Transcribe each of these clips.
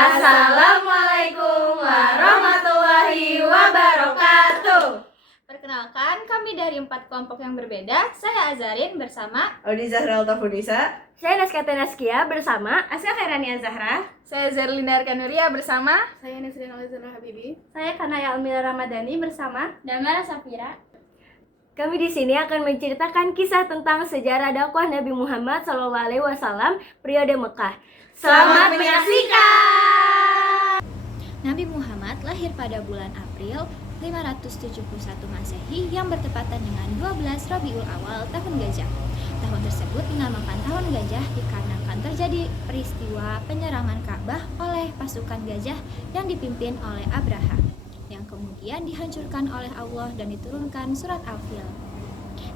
Assalamualaikum warahmatullahi wabarakatuh. Perkenalkan, kami dari 4 kelompok yang berbeda. Saya Azarin bersama Audi Zahra Altafudisa. Saya Naskata Naskia bersama Asya Khairania Zahra. Saya Zerlinda Arkanuria bersama saya Nesrin Alizana Habibi. Saya Kanaya Almira Ramadhani bersama Damara Safira. Kami di sini akan menceritakan kisah tentang sejarah dakwah Nabi Muhammad SAW periode Mekah. Selamat menyaksikan. Nabi Muhammad lahir pada bulan April 571 Masehi yang bertepatan dengan 12 Rabiul Awal tahun Gajah. Tahun tersebut dinamakan tahun Gajah dikarenakan terjadi peristiwa penyerangan Ka'bah oleh pasukan gajah yang dipimpin oleh Abraha, yang kemudian dihancurkan oleh Allah dan diturunkan surat Al-Fil.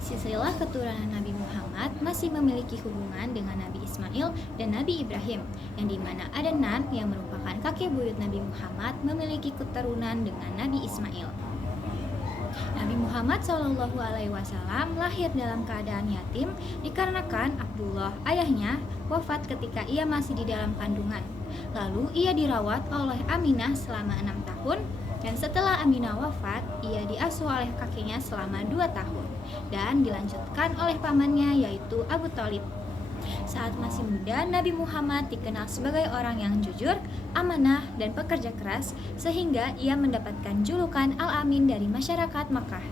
Silsilah keturunan Nabi Muhammad masih memiliki hubungan dengan Nabi Ismail dan Nabi Ibrahim, yang dimana Adnan yang merupakan kakek buyut Nabi Muhammad memiliki keturunan dengan Nabi Ismail. Nabi Muhammad SAW lahir dalam keadaan yatim dikarenakan Abdullah, ayahnya, wafat ketika ia masih di dalam kandungan. Lalu ia dirawat oleh Aminah selama 6 tahun, dan setelah Aminah wafat, ia diasuh oleh kakeknya selama 2 tahun dan dilanjutkan oleh pamannya yaitu Abu Thalib. Saat masih muda, Nabi Muhammad dikenal sebagai orang yang jujur, amanah, dan pekerja keras, sehingga ia mendapatkan julukan Al-Amin dari masyarakat Makkah.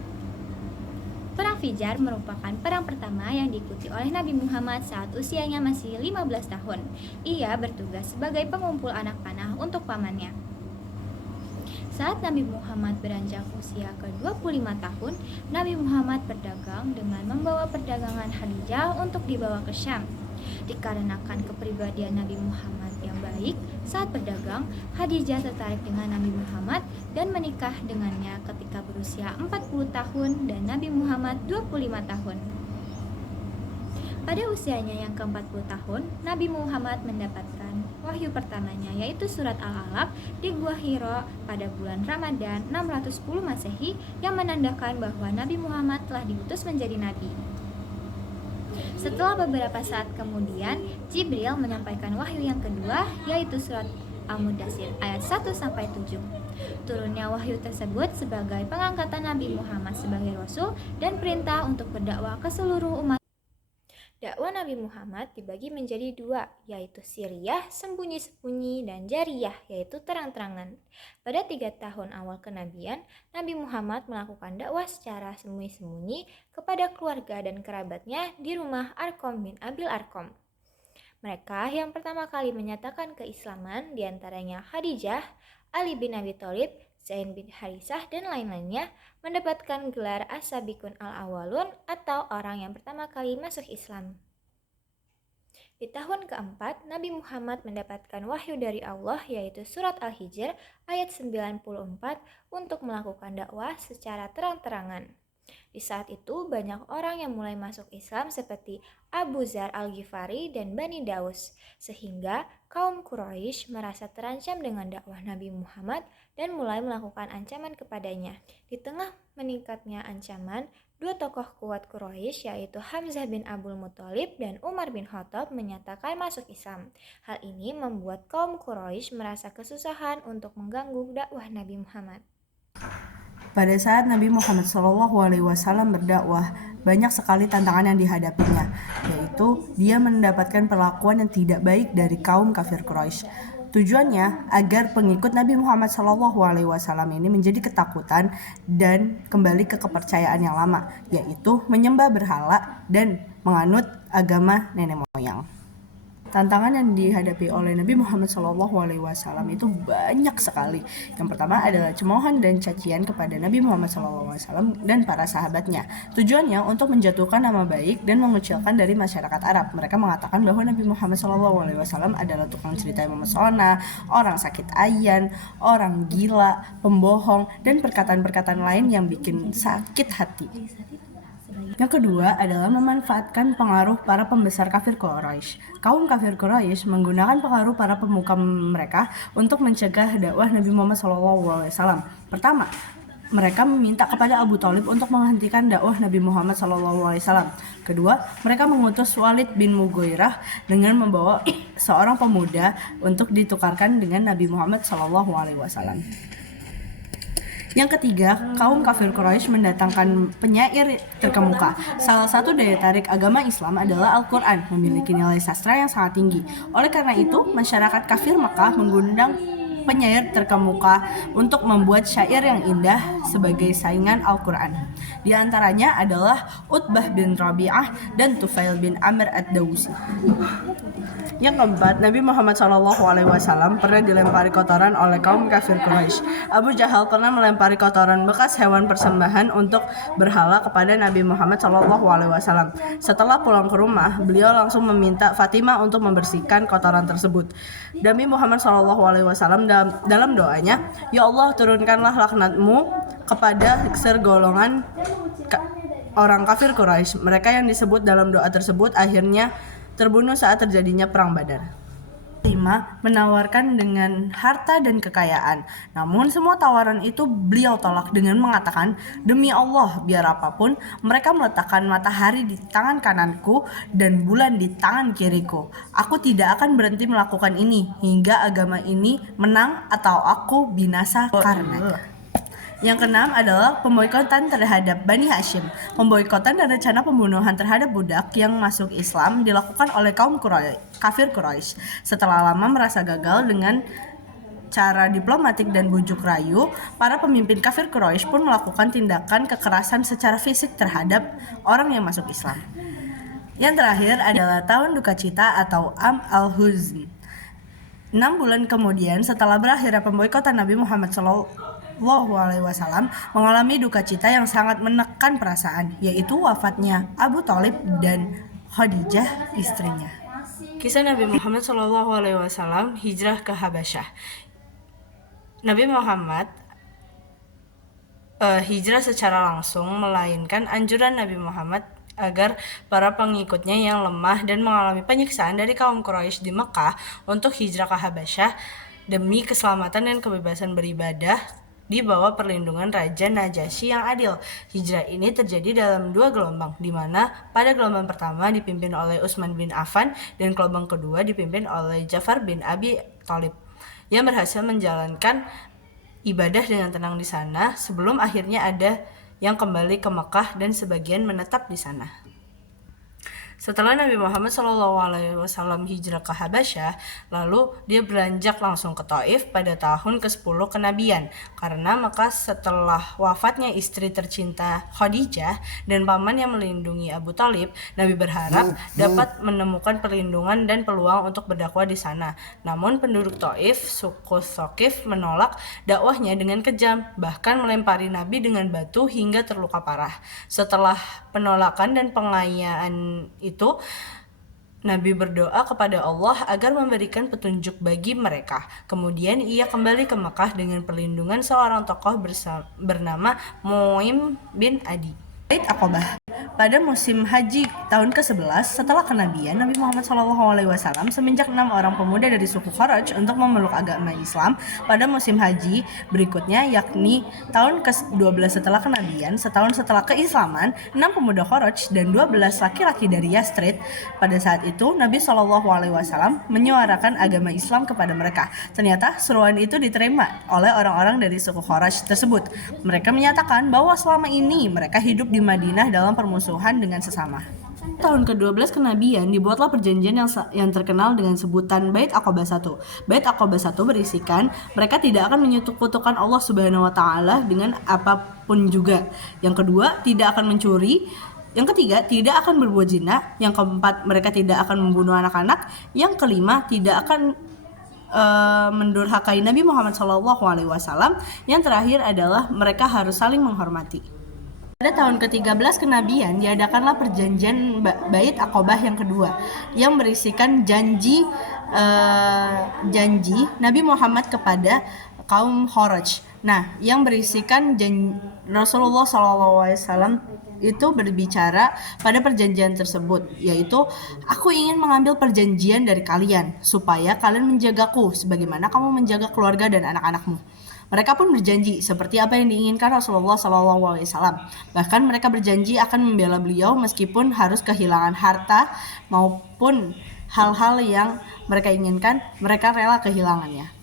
Perang Fijar merupakan perang pertama yang diikuti oleh Nabi Muhammad saat usianya masih 15 tahun. Ia bertugas sebagai pengumpul anak panah untuk pamannya. Saat Nabi Muhammad beranjak usia ke-25 tahun, Nabi Muhammad berdagang dengan membawa perdagangan Khadijah untuk dibawa ke Syam. Dikarenakan kepribadian Nabi Muhammad yang baik, saat berdagang, Khadijah tertarik dengan Nabi Muhammad dan menikah dengannya ketika berusia 40 tahun dan Nabi Muhammad 25 tahun. Pada usianya yang ke-40 tahun, Nabi Muhammad mendapatkan wahyu pertamanya yaitu surat Al-Alaq di Gua Hira pada bulan Ramadan 610 Masehi yang menandakan bahwa Nabi Muhammad telah diutus menjadi nabi. Setelah beberapa saat kemudian, Jibril menyampaikan wahyu yang kedua yaitu surat Al-Mudaththir ayat 1-7. Turunnya wahyu tersebut sebagai pengangkatan Nabi Muhammad sebagai rasul dan perintah untuk berdakwah ke seluruh umat. Dakwah Nabi Muhammad dibagi menjadi 2, yaitu sirriyah, sembunyi-sembunyi, dan jariyah, yaitu terang-terangan. Pada 3 tahun awal kenabian, Nabi Muhammad melakukan dakwah secara sembunyi-sembunyi kepada keluarga dan kerabatnya di rumah Arqam bin Abil Arqam. Mereka yang pertama kali menyatakan keislaman diantaranya Khadijah, Ali bin Abi Thalib, Zain bin Harisah, dan lain-lainnya mendapatkan gelar As-Sabiqun Al-Awwalun atau orang yang pertama kali masuk Islam. Di tahun keempat, Nabi Muhammad mendapatkan wahyu dari Allah yaitu surat Al-Hijr ayat 94 untuk melakukan dakwah secara terang-terangan. Di saat itu banyak orang yang mulai masuk Islam seperti Abu Dzar Al-Ghifari dan Bani Daus, sehingga kaum Quraisy merasa terancam dengan dakwah Nabi Muhammad dan mulai melakukan ancaman kepadanya. Di tengah meningkatnya ancaman, 2 tokoh kuat Quraisy yaitu Hamzah bin Abdul Muthalib dan Umar bin Khattab menyatakan masuk Islam. Hal ini membuat kaum Quraisy merasa kesusahan untuk mengganggu dakwah Nabi Muhammad. Pada saat Nabi Muhammad SAW berdakwah, banyak sekali tantangan yang dihadapinya, yaitu dia mendapatkan perlakuan yang tidak baik dari kaum kafir Quraisy. Tujuannya agar pengikut Nabi Muhammad SAW ini menjadi ketakutan dan kembali ke kepercayaan yang lama, yaitu menyembah berhala dan menganut agama nenek moyang. Tantangan yang dihadapi oleh Nabi Muhammad SAW itu banyak sekali. Yang pertama adalah cemoohan dan cacian kepada Nabi Muhammad SAW dan para sahabatnya. Tujuannya untuk menjatuhkan nama baik dan mengucilkan dari masyarakat Arab. Mereka mengatakan bahwa Nabi Muhammad SAW adalah tukang cerita yang memesona, orang sakit ayan, orang gila, pembohong, dan perkataan-perkataan lain yang bikin sakit hati. Yang kedua adalah memanfaatkan pengaruh para pembesar kafir Quraisy. Kaum kafir Quraisy menggunakan pengaruh para pemuka mereka untuk mencegah dakwah Nabi Muhammad SAW. Pertama, mereka meminta kepada Abu Thalib untuk menghentikan dakwah Nabi Muhammad SAW. Kedua, mereka mengutus Walid bin Mughirah dengan membawa seorang pemuda untuk ditukarkan dengan Nabi Muhammad SAW. Yang ketiga, kaum kafir Quraisy mendatangkan penyair terkemuka. Salah satu daya tarik agama Islam adalah Al-Quran, memiliki nilai sastra yang sangat tinggi. Oleh karena itu, masyarakat kafir Makkah mengundang penyair terkemuka untuk membuat syair yang indah sebagai saingan Al-Quran. Di antaranya adalah Utbah bin Rabi'ah dan Tufail bin Amr ad-Dawsi. Yang keempat, Nabi Muhammad SAW pernah dilempari kotoran oleh kaum kafir Quraisy. Abu Jahal pernah melempari kotoran bekas hewan persembahan untuk berhala kepada Nabi Muhammad SAW. Setelah pulang ke rumah, beliau langsung meminta Fatimah untuk membersihkan kotoran tersebut. Nabi Muhammad SAW dalam doanya, "Ya Allah, turunkanlah laknatmu kepada segolongan orang kafir Quraisy." Mereka yang disebut dalam doa tersebut akhirnya terbunuh saat terjadinya perang Badar. 5. Menawarkan dengan harta dan kekayaan. Namun semua tawaran itu beliau tolak dengan mengatakan, "Demi Allah, biar apapun, mereka meletakkan matahari di tangan kananku dan bulan di tangan kiriku. Aku tidak akan berhenti melakukan ini hingga agama ini menang atau aku binasa karenanya." Yang keenam adalah pemboikotan terhadap Bani Hashim. Pemboikotan dan rencana pembunuhan terhadap budak yang masuk Islam dilakukan oleh kaum kafir Quraisy. Setelah lama merasa gagal dengan cara diplomatik dan bujuk rayu, para pemimpin kafir Quraisy pun melakukan tindakan kekerasan secara fisik terhadap orang yang masuk Islam. Yang terakhir adalah tahun duka cita atau Am al-Huzn. 6 bulan kemudian setelah berakhirnya pemboikotan Nabi Muhammad SAW mengalami duka cita yang sangat menekan perasaan, yaitu wafatnya Abu Thalib dan Khadijah istrinya. Kisah Nabi Muhammad SAW hijrah ke Habasyah. Nabi Muhammad hijrah secara langsung, melainkan anjuran Nabi Muhammad agar para pengikutnya yang lemah dan mengalami penyiksaan dari kaum Quraisy di Mekah untuk hijrah ke Habasyah demi keselamatan dan kebebasan beribadah di bawah perlindungan Raja Najasyi yang adil. Hijrah ini terjadi dalam 2 gelombang, di mana pada gelombang pertama dipimpin oleh Utsman bin Affan dan gelombang kedua dipimpin oleh Ja'far bin Abi Thalib yang berhasil menjalankan ibadah dengan tenang di sana sebelum akhirnya ada yang kembali ke Mekah dan sebagian menetap di sana. Setelah Nabi Muhammad SAW hijrah ke Habasyah, lalu dia beranjak langsung ke Taif pada tahun ke-10 kenabian. Karena maka setelah wafatnya istri tercinta Khadijah dan paman yang melindungi Abu Thalib, Nabi berharap dapat menemukan perlindungan dan peluang untuk berdakwah di sana. Namun penduduk Taif, suku Thaqif, menolak dakwahnya dengan kejam, bahkan melempari Nabi dengan batu hingga terluka parah. Setelah penolakan dan pengayaan itu, Nabi berdoa kepada Allah agar memberikan petunjuk bagi mereka. Kemudian ia kembali ke Mekah dengan perlindungan seorang tokoh bernama Mu'im bin Adi. Bait Aqabah. Pada musim haji tahun ke-11 setelah kenabian, Nabi Muhammad SAW semenjak 6 orang pemuda dari suku Kharaj untuk memeluk agama Islam pada musim haji berikutnya, yakni tahun ke-12 setelah kenabian, setahun setelah keislaman, 6 pemuda Kharaj dan 12 laki-laki dari Yastrid. Pada saat itu Nabi SAW menyuarakan agama Islam kepada mereka. Ternyata seruan itu diterima oleh orang-orang dari suku Kharaj tersebut. Mereka menyatakan bahwa selama ini mereka hidup di Madinah dalam permusuhan dengan sesama. Tahun ke-12 kenabian dibuatlah perjanjian yang terkenal dengan sebutan Bait Aqabah 1. Bait Aqabah 1 berisikan mereka tidak akan menyekutukan Allah Subhanahu wa taala dengan apapun juga. Yang kedua, tidak akan mencuri. Yang ketiga, tidak akan berbuat zina. Yang keempat, mereka tidak akan membunuh anak-anak. Yang kelima, tidak akan mendurhakai Nabi Muhammad SAW. Yang terakhir adalah mereka harus saling menghormati. Pada tahun ke-13 kenabian diadakanlah perjanjian Bait Aqabah yang kedua yang berisikan janji Nabi Muhammad kepada kaum Kharaj. Nah, yang berisikan Rasulullah SAW itu berbicara pada perjanjian tersebut, yaitu aku ingin mengambil perjanjian dari kalian supaya kalian menjagaku sebagaimana kamu menjaga keluarga dan anak-anakmu. Mereka pun berjanji seperti apa yang diinginkan Rasulullah SAW. Bahkan mereka berjanji akan membela beliau meskipun harus kehilangan harta maupun hal-hal yang mereka inginkan, mereka rela kehilangannya.